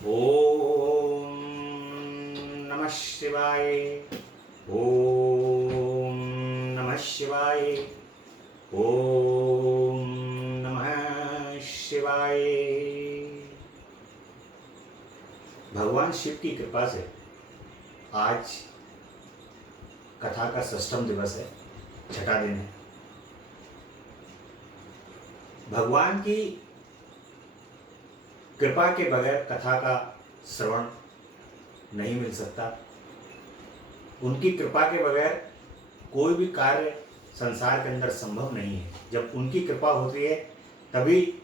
ओम नमः शिवाय। ओम नमः शिवाय। ओम नमः शिवाय। भगवान शिव की कृपा से आज कथा का षष्ठम दिवस है, छठा दिन है। भगवान की कृपा के बगैर कथा का श्रवण नहीं मिल सकता। उनकी कृपा के बगैर कोई भी कार्य संसार के अंदर संभव नहीं है। जब उनकी कृपा होती है तभी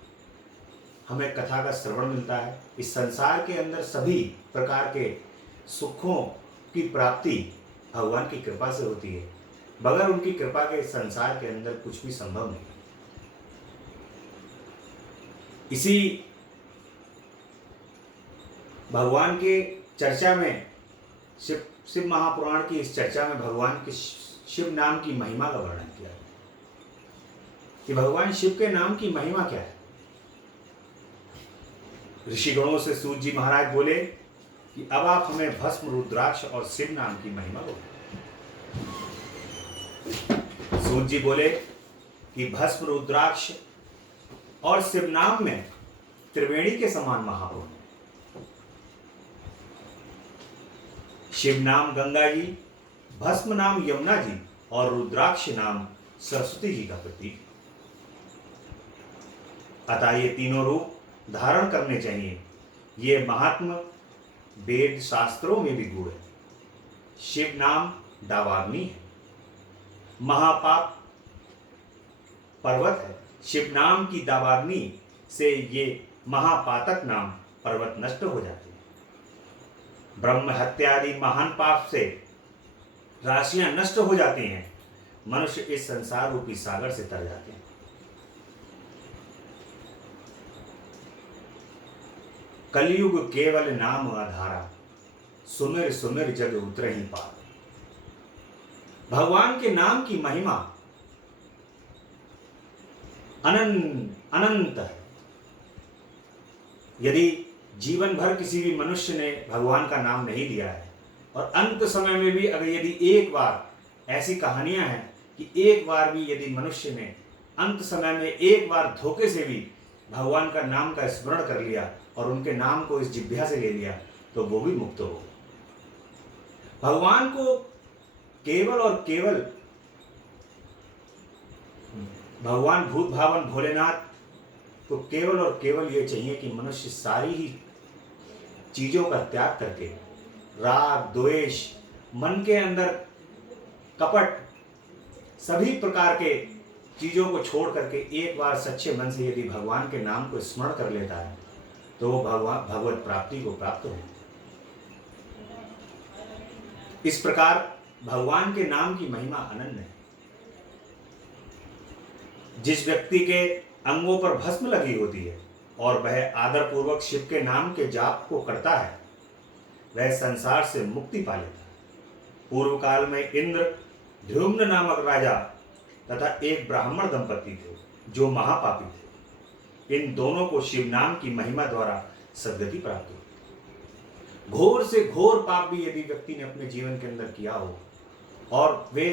हमें कथा का श्रवण मिलता है। इस संसार के अंदर सभी प्रकार के सुखों की प्राप्ति भगवान की कृपा से होती है। बगैर उनकी कृपा के संसार के अंदर कुछ भी संभव नहीं। इसी भगवान के चर्चा में शिव महापुराण की इस चर्चा में भगवान के शिव नाम की महिमा का वर्णन किया है कि भगवान शिव के नाम की महिमा क्या है। ऋषिगणों से सूत जी महाराज बोले कि अब आप हमें भस्म, रुद्राक्ष और शिव नाम की महिमा बोलो। सूत जी बोले कि भस्म, रुद्राक्ष और शिव नाम में त्रिवेणी के समान महापुरुष है। शिव नाम गंगा जी, भस्म नाम यमुना जी और रुद्राक्ष नाम सरस्वती जी का प्रतीक। अतः ये तीनों रूप धारण करने चाहिए। ये महात्म वेद शास्त्रों में भी गुण है। शिव नाम दावाग्नि है, महापाप पर्वत है। शिव नाम की दावाग्नि से ये महापातक नाम पर्वत नष्ट हो जाते हैं। ब्रह्म हत्या आदि महान पाप से राशियां नष्ट हो जाती हैं। मनुष्य इस संसार रूपी सागर से तर जाते हैं। कलयुग केवल नाम आधारा, सुमिर सुमिर जग उतरहि पार। भगवान के नाम की महिमा अनंत है। यदि जीवन भर किसी भी मनुष्य ने भगवान का नाम नहीं लिया है और अंत समय में भी अगर यदि एक बार, ऐसी कहानियां हैं कि एक बार भी यदि मनुष्य ने अंत समय में एक बार धोखे से भी भगवान का नाम का स्मरण कर लिया और उनके नाम को इस जिह्वा से ले लिया तो वो भी मुक्त हो। भगवान को केवल और केवल भगवान भूत भावन भोलेनाथ को केवल और केवल ये चाहिए कि मनुष्य सारी ही चीजों का त्याग करके, राग, द्वेष, मन के अंदर कपट, सभी प्रकार के चीजों को छोड़ करके एक बार सच्चे मन से यदि भगवान के नाम को स्मरण कर लेता है तो वो भगवत प्राप्ति को प्राप्त हो। इस प्रकार भगवान के नाम की महिमा अनन्य है। जिस व्यक्ति के अंगों पर भस्म लगी होती है और वह आदर पूर्वक शिव के नाम के जाप को करता है, वह संसार से मुक्ति पा लेता है। पूर्व काल में इंद्र, ध्रुम्न नामक राजा तथा एक ब्राह्मण दंपति थे जो महापापी थे। इन दोनों को शिव नाम की महिमा द्वारा सद्गति प्राप्त हुई। घोर से घोर पाप भी यदि व्यक्ति ने अपने जीवन के अंदर किया हो और वे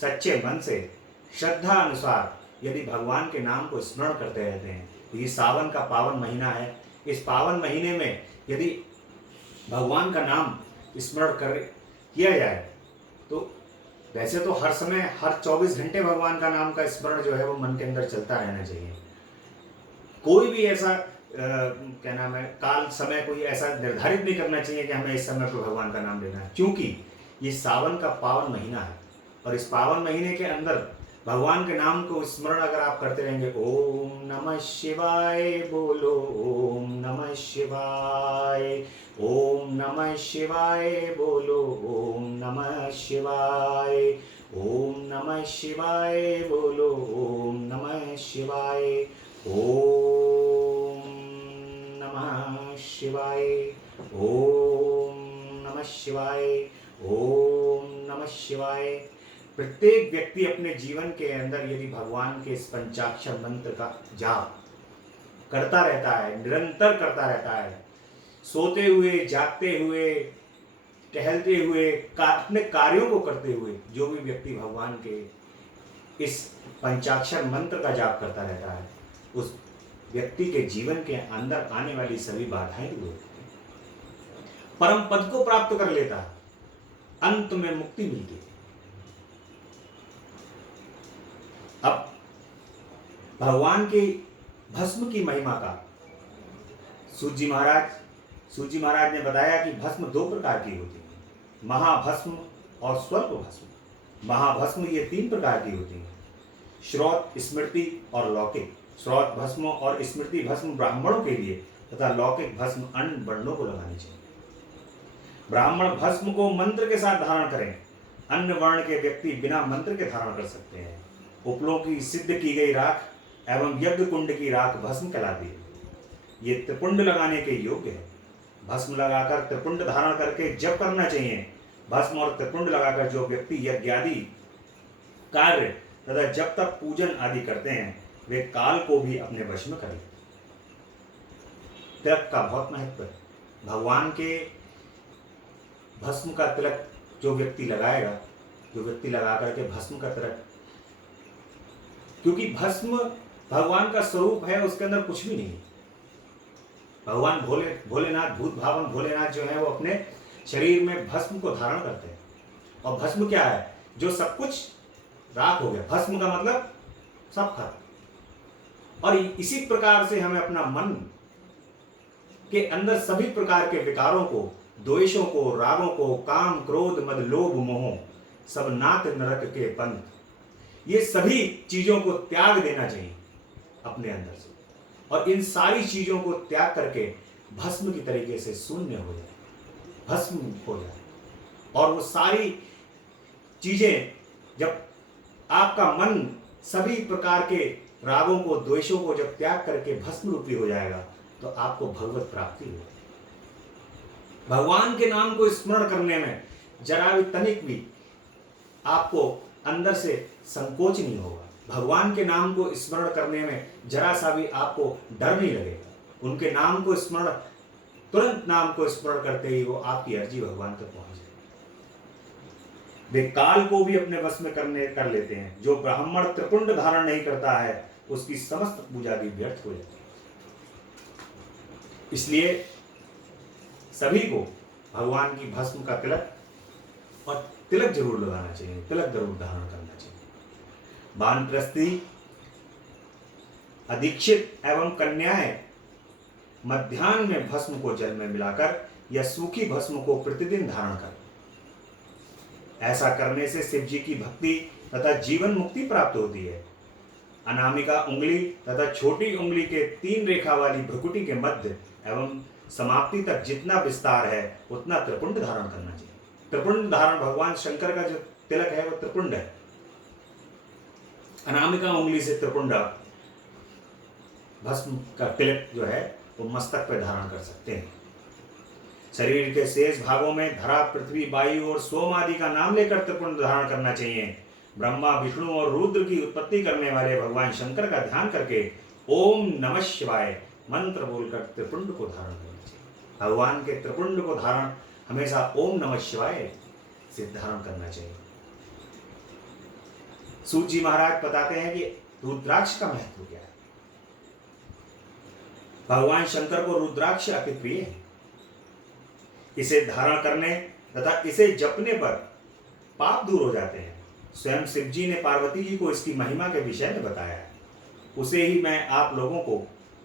सच्चे मन से श्रद्धा अनुसार यदि भगवान के नाम को स्मरण करते रहते हैं, ये सावन का पावन महीना है। इस पावन महीने में यदि भगवान का नाम स्मरण किया जाए तो वैसे तो हर समय, हर 24 घंटे भगवान का नाम का स्मरण जो है वो मन के अंदर चलता रहना चाहिए। कोई भी ऐसा क्या नाम है, काल समय कोई ऐसा निर्धारित नहीं करना चाहिए कि हमें इस समय पर भगवान का नाम लेना है, क्योंकि ये सावन का पावन महीना है और इस पावन महीने के अंदर भगवान के नाम को स्मरण अगर आप करते रहेंगे, ओम नमः शिवाय बोलो, ओम नमः शिवाय, ओम नमः शिवाय बोलो, ओम नमः शिवाय, ओम नमः शिवाय बोलो, ओम नमः शिवाय, ओम नमः शिवाय, ओम नमः शिवाय, ओम नमः शिवाय। प्रत्येक व्यक्ति अपने जीवन के अंदर यदि भगवान के इस पंचाक्षर मंत्र का जाप करता रहता है, निरंतर करता रहता है, सोते हुए, जागते हुए, टहलते हुए, अपने कार्यों को करते हुए जो भी व्यक्ति भगवान के इस पंचाक्षर मंत्र का जाप करता रहता है, उस व्यक्ति के जीवन के अंदर आने वाली सभी बाधाएं दूर होती हैं, परम पद को प्राप्त कर लेता है, अंत में मुक्ति मिलती है। अब भगवान की भस्म की महिमा का सूत जी महाराज ने बताया कि भस्म दो प्रकार की होती है, महाभस्म और स्वल्प भस्म। महाभस्म ये तीन प्रकार की होती है, श्रौत, स्मृति और लौकिक। श्रौत भस्म और स्मृति भस्म ब्राह्मणों के लिए तथा लौकिक भस्म अन्य वर्णों को लगानी चाहिए। ब्राह्मण भस्म को मंत्र के साथ धारण करें, अन्य वर्ण के व्यक्ति बिना मंत्र के धारण कर सकते हैं। उपलों की सिद्ध की गई राख एवं यज्ञ कुंड की राख भस्म कहलाती है। ये त्रिपुंड लगाने के योग्य है। भस्म लगाकर त्रिपुंड धारण करके जप करना चाहिए। भस्म और त्रिपुंड लगाकर जो व्यक्ति यज्ञ आदि कार्य तथा जब तक पूजन आदि करते हैं, वे काल को भी अपने वश में करें। तिलक का बहुत महत्व है। भगवान के भस्म का तिलक जो व्यक्ति लगाएगा, जो व्यक्ति लगा करके भस्म का तिलक, क्योंकि भस्म भगवान का स्वरूप है, उसके अंदर कुछ भी नहीं। भगवान भोलेनाथ, भूत भावन भोलेनाथ जो है वो अपने शरीर में भस्म को धारण करते हैं। और भस्म क्या है? जो सब कुछ राख हो गया। भस्म का मतलब सब खत्म। और इसी प्रकार से हमें अपना मन के अंदर सभी प्रकार के विकारों को, द्वेषों को, रागों को, काम, क्रोध, मद, लोभ, मोह, सब नात नरक के पंथ, ये सभी चीजों को त्याग देना चाहिए अपने अंदर से। और इन सारी चीजों को त्याग करके भस्म की तरीके से शून्य हो जाए, भस्म हो जाए। और वो सारी चीजें, जब आपका मन सभी प्रकार के रागों को, द्वेषों को जब त्याग करके भस्म रूपी हो जाएगा, तो आपको भगवत प्राप्ति होगी। भगवान के नाम को स्मरण करने में जरा भी तनिक भी आपको अंदर से संकोच नहीं होगा। भगवान के नाम को स्मरण करने में जरा सा भी आपको डर नहीं लगेगा। उनके नाम को स्मरण, तुरंत नाम को स्मरण करते ही वो आपकी अर्जी भगवान तक पहुंच जाएगी। वे काल को भी अपने वश में कर लेते हैं। जो ब्राह्मण त्रिपुंड धारण नहीं करता है, उसकी समस्त पूजा भी व्यर्थ हो जाती है। इसलिए सभी को भगवान की भस्म का तिलक और तिलक जरूर लगाना चाहिए, तिलक जरूर धारण करना चाहिए। वानप्रस्थी, अदीक्षित एवं कन्याएं मध्याह्न में भस्म को जल में मिलाकर या सूखी भस्म को प्रतिदिन धारण करें। ऐसा करने से शिव जी की भक्ति तथा जीवन मुक्ति प्राप्त होती है। अनामिका उंगली तथा छोटी उंगली के 3 रेखा वाली भ्रुकुटी के मध्य एवं समाप्ति तक जितना विस्तार है, उतना त्रिपुंड धारण करना चाहिए। त्रिपुंड धारण, भगवान शंकर का जो तिलक है वो त्रिपुंड है। अनामिका उंगली से त्रिपुंड भस्म का तिलक जो है वो मस्तक पर धारण कर सकते हैं। शरीर के शेष भागों में धरा, पृथ्वी, वायु और सोम आदि का नाम लेकर त्रिपुंड धारण करना चाहिए। ब्रह्मा, विष्णु और रुद्र की उत्पत्ति करने वाले भगवान शंकर का ध्यान करके ओम नमः शिवाय मंत्र बोलकर त्रिपुंड को धारण करना चाहिए। भगवान के त्रिपुंड को धारण हमेशा ओम नमः शिवाय से धारण करना चाहिए। सूत जी महाराज बताते हैं कि रुद्राक्ष का महत्व क्या है। भगवान शंकर को रुद्राक्ष अति प्रिय है। इसे धारण करने तथा इसे जपने पर पाप दूर हो जाते हैं। स्वयं शिव जी ने पार्वती जी को इसकी महिमा के विषय में बताया है, उसे ही मैं आप लोगों को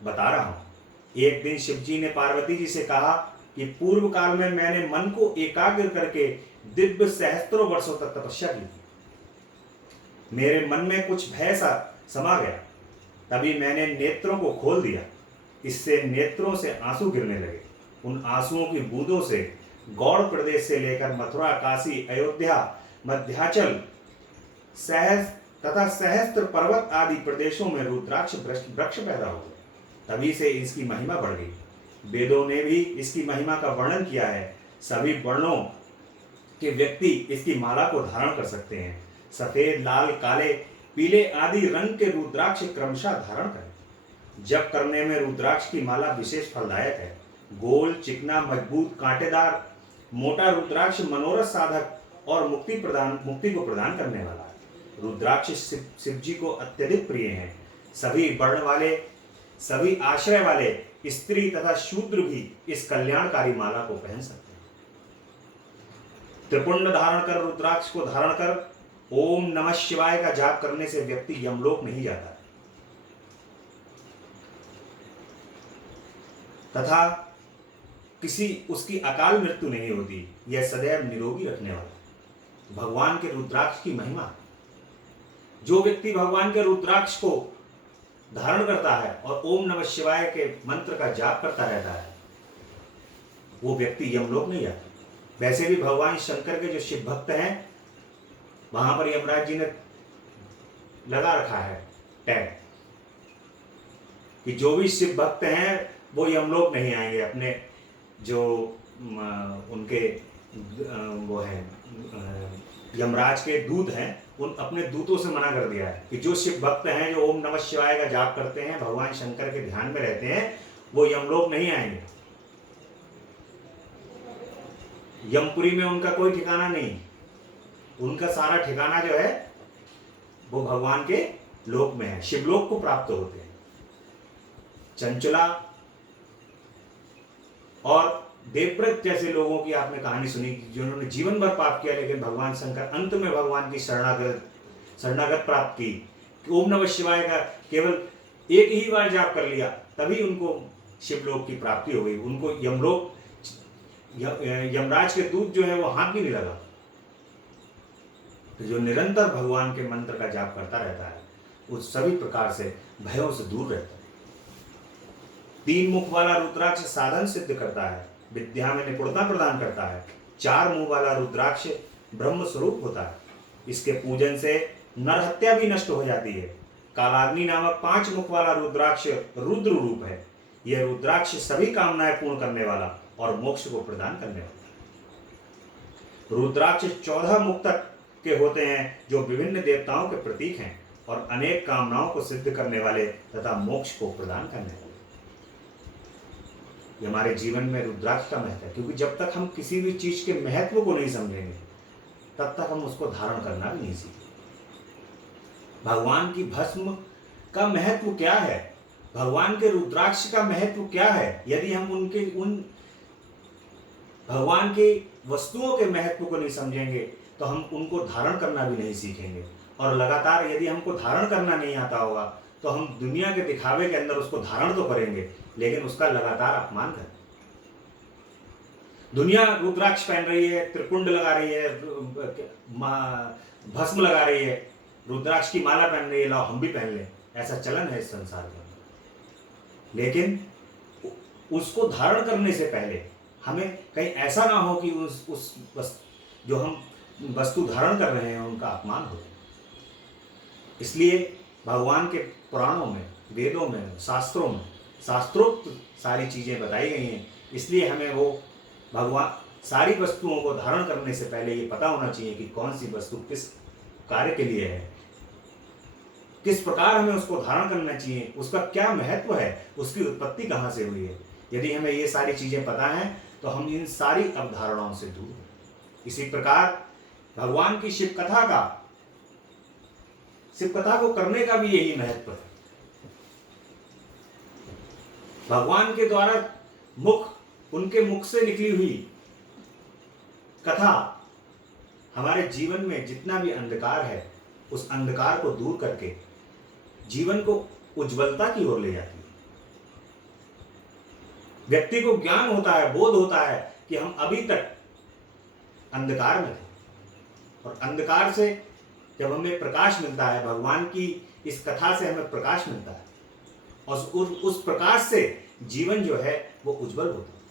बता रहा हूं। एक दिन शिव जी ने पार्वती जी से कहा कि पूर्व काल में मैंने मन को एकाग्र करके दिव्य सहस्त्रों वर्षों तक तपस्या की। मेरे मन में कुछ भय सा समा गया, तभी मैंने नेत्रों को खोल दिया। इससे नेत्रों से आंसू गिरने लगे। उन आंसुओं की बूंदों से गौड़ प्रदेश से लेकर मथुरा, काशी, अयोध्या, मध्याचल, सहस्त्र पर्वत आदि प्रदेशों में रुद्राक्ष वृक्ष पैदा हो गए। तभी से इसकी महिमा बढ़ गई। वेदों ने भी इसकी महिमा का वर्णन किया है। सभी वर्णों के व्यक्ति इसकी माला को धारण कर सकते हैं। सफेद, लाल, काले, पीले आदि रंग के रुद्राक्ष क्रमशः धारण करें। जप करने में रुद्राक्ष की माला विशेष फलदायक है। गोल, चिकना, मजबूत, कांटेदार, मोटा रुद्राक्ष मनोरथ साधक और मुक्ति को प्रदान करने वाला है। रुद्राक्ष शिव जी को अत्यधिक प्रिय हैं। सभी वर्ण वाले, सभी आश्रय वाले स्त्री तथा शूद्र भी इस कल्याणकारी माला को पहन सकते हैं। त्रिपुंड धारण कर, रुद्राक्ष को धारण कर ओम नमः शिवाय का जाप करने से व्यक्ति यमलोक नहीं जाता तथा किसी उसकी अकाल मृत्यु नहीं होती। यह सदैव निरोगी रखने वाला भगवान के रुद्राक्ष की महिमा। जो व्यक्ति भगवान के रुद्राक्ष को धारण करता है और ओम नमः शिवाय के मंत्र का जाप करता रहता है, वो व्यक्ति यमलोक नहीं जाता। वैसे भी भगवान शंकर के जो शिव भक्त हैं, वहां पर यमराज जी ने लगा रखा है टैग कि जो भी शिव भक्त हैं वो यमलोक नहीं आएंगे। अपने जो उनके वो है यमराज के दूत हैं, उन अपने दूतों से मना कर दिया है कि जो शिव भक्त हैं, जो ओम नमः शिवाय का जाप करते हैं, भगवान शंकर के ध्यान में रहते हैं, वो यमलोक नहीं आएंगे। यमपुरी में उनका कोई ठिकाना नहीं। उनका सारा ठिकाना जो है वो भगवान के लोक में है, शिवलोक को प्राप्त होते हैं। चंचला और देवव्रत जैसे लोगों की आपने कहानी सुनी जिन्होंने जीवन भर पाप किया, लेकिन भगवान शंकर अंत में भगवान की शरणागत प्राप्त की। ओम नमः शिवाय का केवल एक ही बार जाप कर लिया, तभी उनको शिवलोक की प्राप्ति हो गई। उनको यमलोक यमराज के दूत जो है वो हाथ भी नहीं लगा। तो जो निरंतर भगवान के मंत्र का जाप करता रहता है, उस सभी प्रकार से भयों से दूर रहता है। 3 मुख वाला रुद्राक्ष साधन सिद्ध करता है, विद्या में निपुणता प्रदान करता है। 4 मुंह वाला रुद्राक्ष ब्रह्म स्वरूप होता है। इसके पूजन से नरहत्या भी नष्ट हो जाती है। कालाग्नि नामक 5 मुख वाला रुद्राक्ष रुद्र रूप है। यह रुद्राक्ष सभी कामनाएं पूर्ण करने वाला और मोक्ष को प्रदान करने वाला। रुद्राक्ष 14 मुख तक के होते हैं, जो विभिन्न देवताओं के प्रतीक हैं और अनेक कामनाओं को सिद्ध करने वाले तथा मोक्ष को प्रदान करने वाले। ये हमारे जीवन में रुद्राक्ष का महत्व है, क्योंकि जब तक हम किसी भी चीज के महत्व को नहीं समझेंगे, तब तक हम उसको धारण करना भी नहीं सीखेंगे। भगवान की भस्म का महत्व क्या है, भगवान के रुद्राक्ष का महत्व क्या है, यदि हम उन भगवान की वस्तुओं के महत्व को नहीं समझेंगे तो हम उनको धारण करना भी नहीं सीखेंगे। और लगातार यदि हमको धारण करना नहीं आता होगा तो हम दुनिया के दिखावे के अंदर उसको धारण तो करेंगे, लेकिन उसका लगातार अपमान करें। दुनिया रुद्राक्ष पहन रही है, त्रिपुंड लगा रही है, भस्म लगा रही है, रुद्राक्ष की माला पहन रही है, लाओ हम भी पहन लें, ऐसा चलन है इस संसार के अंदर। लेकिन उसको धारण करने से पहले हमें कहीं ऐसा ना हो कि जो हम वस्तु धारण कर रहे हैं उनका अपमान हो। इसलिए भगवान के पुराणों में, वेदों में, शास्त्रों में शास्त्रोक्त सारी चीजें बताई गई हैं। इसलिए हमें वो भगवान सारी वस्तुओं को धारण करने से पहले ये पता होना चाहिए कि कौन सी वस्तु किस कार्य के लिए है, किस प्रकार हमें उसको धारण करना चाहिए, उसका क्या महत्व है, उसकी उत्पत्ति कहाँ से हुई है। यदि हमें ये सारी चीजें पता हैं तो हम इन सारी अवधारणाओं से दूर हैं। इसी प्रकार भगवान की शिव कथा को करने का भी यही महत्व है। भगवान के द्वारा उनके मुख से निकली हुई कथा हमारे जीवन में जितना भी अंधकार है, उस अंधकार को दूर करके जीवन को उज्ज्वलता की ओर ले जाती है। व्यक्ति को ज्ञान होता है, बोध होता है कि हम अभी तक अंधकार में थे, और अंधकार से जब हमें प्रकाश मिलता है, भगवान की इस कथा से हमें प्रकाश मिलता है, और उस प्रकाश से जीवन जो है वो उज्जवल होता है।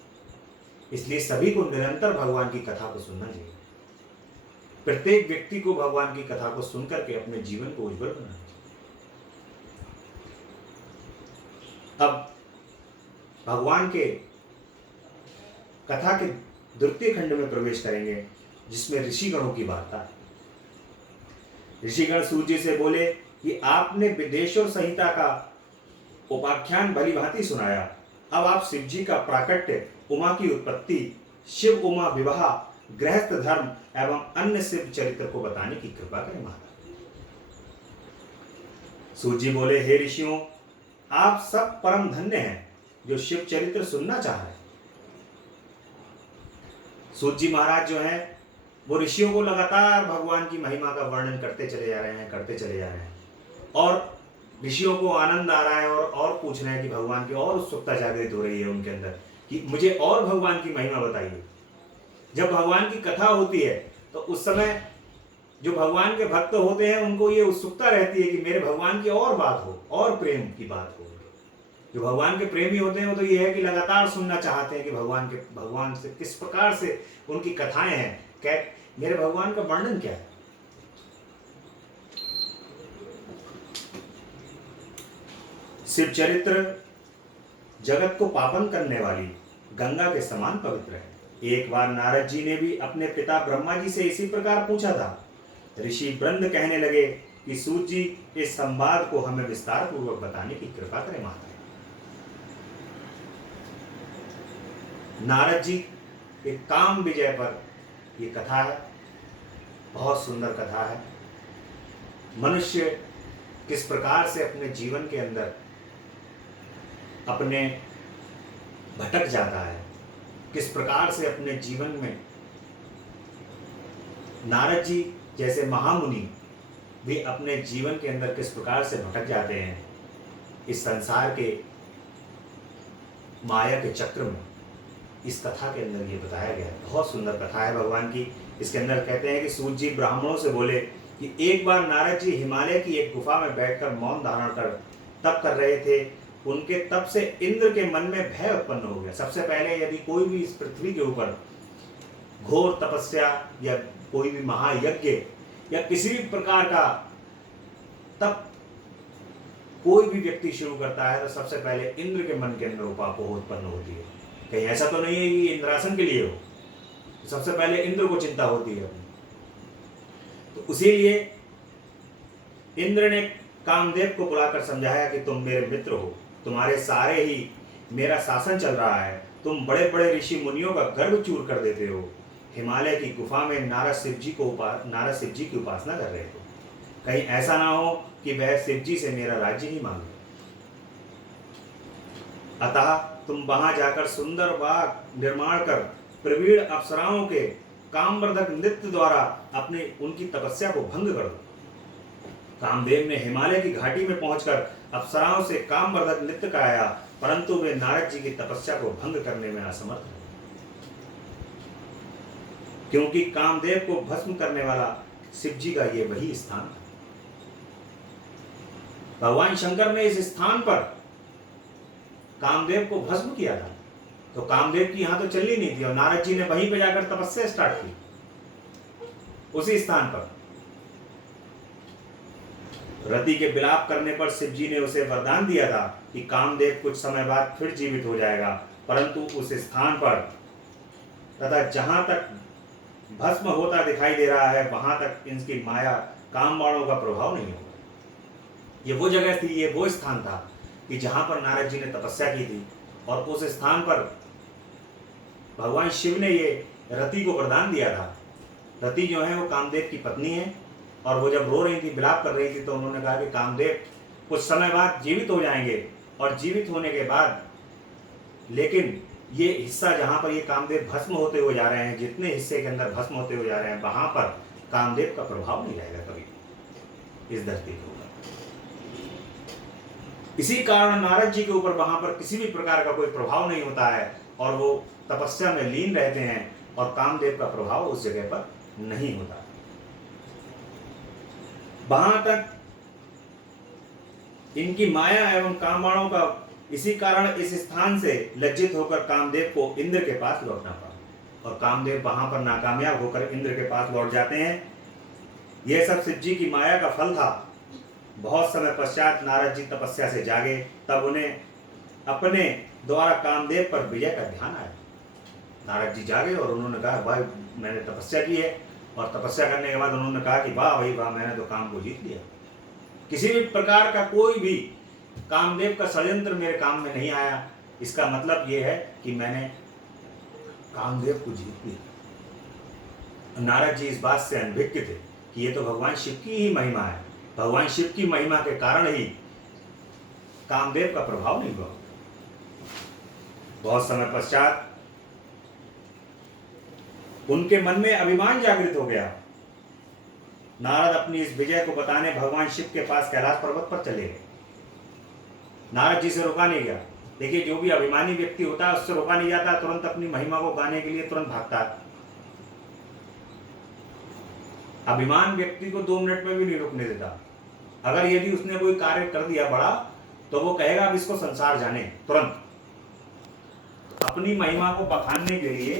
इसलिए सभी को निरंतर भगवान की कथा को सुनना चाहिए। प्रत्येक व्यक्ति को भगवान की कथा को सुनकर के अपने जीवन को उज्जवल बनाना चाहिए। अब भगवान के कथा के द्वितीय खंड में प्रवेश करेंगे, जिसमें ऋषिगणों की वार्ता है। ऋषिगण सूर्य से बोले कि आपने विदेशोर संहिता का उपाख्यान भली भांति सुनाया, अब आप शिव जी का प्राकट्य उमा की उत्पत्ति, शिव उमा विवाह, गृहस्थ धर्म एवं अन्य शिव चरित्र को बताने की कृपा करें माता। सूत जी बोले, हे ऋषियों, आप सब परम धन्य हैं जो शिव चरित्र सुनना चाह रहे हैं। सूत जी महाराज जो हैं वो ऋषियों को लगातार भगवान की महिमा का वर्णन करते चले जा रहे हैं और ऋषियों को आनंद आ रहा है और पूछ रहे हैं कि भगवान की और उत्सुकता जागृत हो रही है उनके अंदर कि मुझे और भगवान की महिमा बताइए। जब भगवान की कथा होती है तो उस समय जो भगवान के भक्त होते हैं उनको ये उत्सुकता रहती है कि मेरे भगवान की और बात हो, और प्रेम की बात हो। जो भगवान के प्रेमी होते हैं वो तो ये है कि लगातार सुनना चाहते हैं कि भगवान से किस प्रकार से उनकी कथाएं हैं, मेरे भगवान का वर्णन क्या है। शिव चरित्र जगत को पावन करने वाली गंगा के समान पवित्र है। एक बार नारद जी ने भी अपने पिता ब्रह्मा जी से इसी प्रकार पूछा था। ऋषि वृंद कहने लगे कि सूत जी, इस संवाद को हमें विस्तार पूर्वक बताने की कृपा करें माता। नारद जी के काम विजय पर ये कथा है, बहुत सुंदर कथा है। मनुष्य किस प्रकार से अपने जीवन के अंदर अपने भटक जाता है, किस प्रकार से अपने जीवन में नारद जी जैसे महामुनि भी अपने जीवन के अंदर किस प्रकार से भटक जाते हैं इस संसार के माया के चक्र में। इस कथा के अंदर ये बताया गया है। बहुत सुंदर कथा है भगवान की। इसके अंदर कहते हैं कि सूत जी ब्राह्मणों से बोले कि एक बार नारद जी हिमालय की एक गुफा में बैठकर मौन धारण कर तप कर रहे थे। उनके तप से इंद्र के मन में भय उत्पन्न हो गया। सबसे पहले यदि कोई भी इस पृथ्वी के ऊपर घोर तपस्या या कोई भी महायज्ञ या किसी भी प्रकार का तप कोई भी व्यक्ति शुरू करता है तो सबसे पहले इंद्र के मन के अंदर उपापोह उत्पन्न होती है। कहीं ऐसा तो नहीं है कि इंद्रासन के लिए हो, सबसे पहले इंद्र को चिंता होती है। तो इसीलिए इंद्र ने कामदेव को बुलाकर समझाया कि तुम मेरे मित्र हो, तुम्हारे सहारे ही मेरा शासन चल रहा है। तुम बड़े बड़े ऋषि मुनियों का गर्भ चूर कर देते हो। हिमालय की गुफा में नारद शिव जी की उपासना कर रहे हो। कहीं ऐसा ना हो कि वह शिव जी से मेरा राज्य ही मांगे। अतः तुम वहां जाकर सुंदर बाग निर्माण कर प्रवीण अप्सराओं के कामवर्धक नृत्य द्वारा अपने उनकी तपस्या को भंग कर दो। कामदेव ने हिमालय की घाटी में पहुंचकर अप्सराओं से कामवर्धक नृत्य कराया, परंतु वे नारद जी की तपस्या को भंग करने में असमर्थ रहे, क्योंकि कामदेव को भस्म करने वाला शिव जी का ये वही स्थान था। भगवान शंकर ने इस स्थान पर कामदेव को भस्म किया था, तो कामदेव की यहां तो चलनी नहीं थी और नारद जी ने वहीं पे जाकर तपस्या स्टार्ट की उसी स्थान पर। रति के विलाप करने पर शिव जी ने उसे वरदान दिया था कि कामदेव कुछ समय बाद फिर जीवित हो जाएगा, परंतु उस स्थान पर तथा जहां तक भस्म होता दिखाई दे रहा है वहां तक इनकी माया कामबाणों का प्रभाव नहीं होगा। ये वो जगह थी, ये वो स्थान था कि जहां पर नारद जी ने तपस्या की थी और उस स्थान पर भगवान शिव ने ये रति को वरदान दिया था। रति जो है वो कामदेव की पत्नी है और वो जब रो रही थी, विलाप कर रही थी, तो उन्होंने कहा कि कामदेव कुछ समय बाद जीवित हो जाएंगे और जीवित होने के बाद लेकिन ये हिस्सा जहां पर ये कामदेव भस्म होते हुए जा रहे हैं, जितने हिस्से के अंदर भस्म होते हुए जा रहे हैं, वहां पर कामदेव का प्रभाव नहीं रहेगा कभी इस धरती के ऊपर। इसी कारण नारद जी के ऊपर वहां पर किसी भी प्रकार का कोई प्रभाव नहीं होता है और वो तपस्या में लीन रहते हैं और कामदेव का प्रभाव उस जगह पर नहीं होता। वहां तक इनकी माया एवं कामबाणों का इसी कारण इस स्थान से लज्जित होकर कामदेव को इंद्र के पास लौटना पड़ा और कामदेव वहां पर नाकामयाब होकर इंद्र के पास लौट जाते हैं। यह सब शिव जी की माया का फल था। बहुत समय पश्चात नारद जी तपस्या से जागे, तब उन्हें अपने द्वारा कामदेव पर विजय का ध्यान आया। नारद जी जागे और उन्होंने कहा, भाई मैंने तपस्या की है, और तपस्या करने के बाद उन्होंने कहा कि वाह भाई वाह, मैंने तो काम को जीत लिया। किसी भी प्रकार का कोई भी कामदेव का षड्यंत्र मेरे काम में नहीं आया। इसका मतलब ये है कि मैंने कामदेव को जीत लिया। नारद जी इस बात से अनभिज्ञ थे कि ये तो भगवान शिव की ही महिमा है, भगवान शिव की महिमा के कारण ही कामदेव का प्रभाव नहीं हुआ। बहुत समय पश्चात उनके मन में अभिमान जागृत हो गया। नारद अपनी इस विजय को बताने भगवान शिव के पास कैलाश पर्वत पर चले गए। नारद जी से रोका नहीं गया। देखिए, जो भी अभिमानी व्यक्ति होता है उससे रोका नहीं जाता, तुरंत अपनी महिमा को गाने के लिए तुरंत भागता है। अभिमान व्यक्ति को 2 मिनट में भी नहीं रुकने देता। अगर यदि उसने कोई कार्य कर दिया बड़ा, तो वो कहेगा अब इसको संसार जाने तुरंत। अपनी महिमा को बखानने के लिए